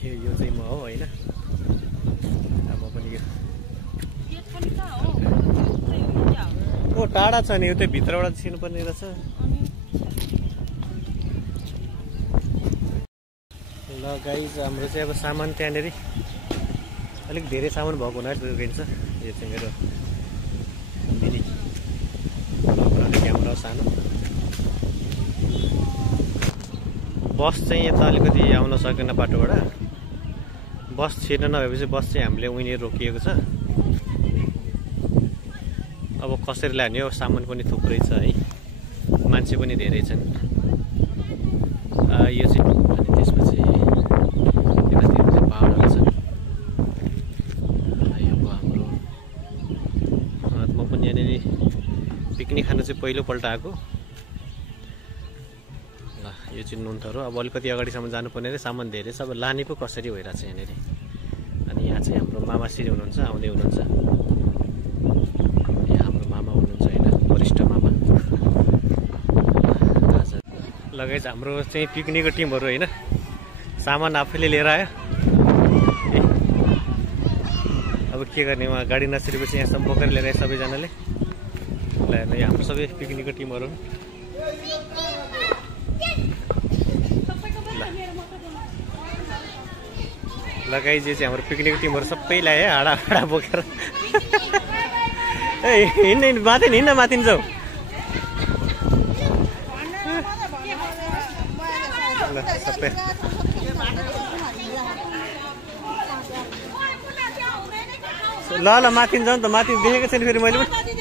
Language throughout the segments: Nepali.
यो चाहिँ म हो हैन म पनि यो ओ टाढा छ नि यो चाहिँ भित्रबाट छिर्नुपर्ने रहेछ ल गाइज हाम्रो चाहिँ अब सामान त्यहाँनेर अलिक धेरै सामान भएको हुनाले पुगिन्छ यो चाहिँ मेरो मिनी क्यामेरा सानो बस चाहिँ यता अलिकति आउन सकेन बाटोबाट बस छिर्न नभएपछि बस चाहिँ हामीले उहीँ रोकिएको छ अब कसरी लाने हो सामान पनि थुप्रै छ है मान्छे पनि धेरै छन् यो चाहिँ अनि त्यसपछि यतातिर चाहिँ पहाडहरू छन् यो हाम्रो म पनि यहाँनिर पिकनिक खान चाहिँ पहिलोपल्ट आएको ल यो चाहिँ नुनथरो अब अलिकति अगाडिसम्म जानुपर्ने रे सामान धेरै छ अब लाने पो कसरी भइरहेछ यहाँनिर अनि यहाँ चाहिँ हाम्रो मामाश्री हुनुहुन्छ आउँदै हुनुहुन्छ यहाँ हाम्रो मामा हुनुहुन्छ होइन वरिष्ठ मामा लगाइज हाम्रो चाहिँ पिकनिकको टिमहरू होइन सामान आफैले लिएर आयो अब के गर्ने उहाँ गाडी नसिरेपछि यहाँसम्म बोकेर लिएर आयो सबैजनाले ल यहाँ हाम्रो सबै पिकनिकको टिमहरू लगाइज चाहिँ हाम्रो पिकनिक टिमहरू सबै ल्यायो हाडा हाडा बोकेर ए हिँड्न माथि हिँड्न माथिन्छ ल सबै ल ल माथिन्छ नि त माथि देखेको छैन फेरि मैले पनि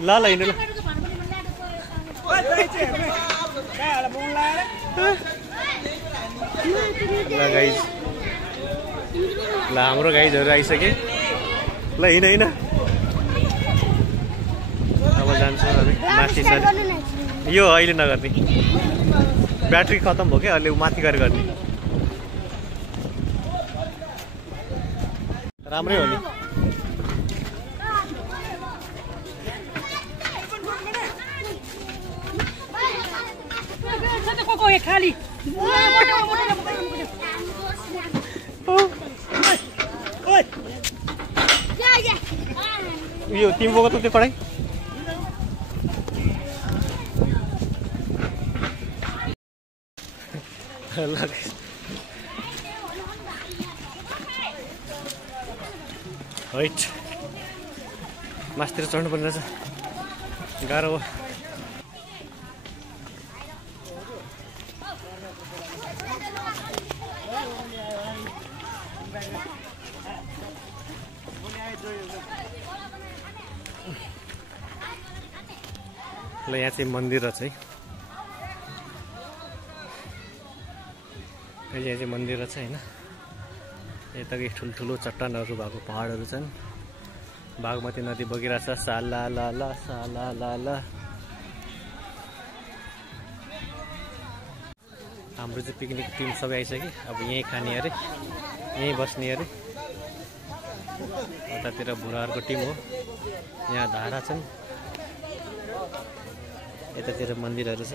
ल ल हिँड्नु ल गाइज ल हाम्रो गाइजहरू आइसके ल हिँड अब जान्छौँ हामी माथि यो अहिले नगर्ने ब्याट्री खतम भयो क्या अहिले माथि गएर गर्ने राम्रै हो नि खाली यो तिमी बोको त त्यो कडाई हाइट मास्तिर चढ्नु पर्ने रहेछ गाह्रो हो ल यहाँ चाहिँ मन्दिर रहेछ है यहाँ चाहिँ मन्दिर रहेछ होइन यता कि ठुल्ठुलो चट्टानहरू भएको पहाडहरू छन् बागमती नदी बगिरहेछ साला ला ला साला ला ला हाम्रो चाहिँ पिकनिक टिम सबै आइसक्यो अब यहीँ खाने अरे यहीँ बस्ने अरे यतातिर बुढाहरूको टिम हो यहाँ धारा छन् यतातिर मन्दिरहरू छ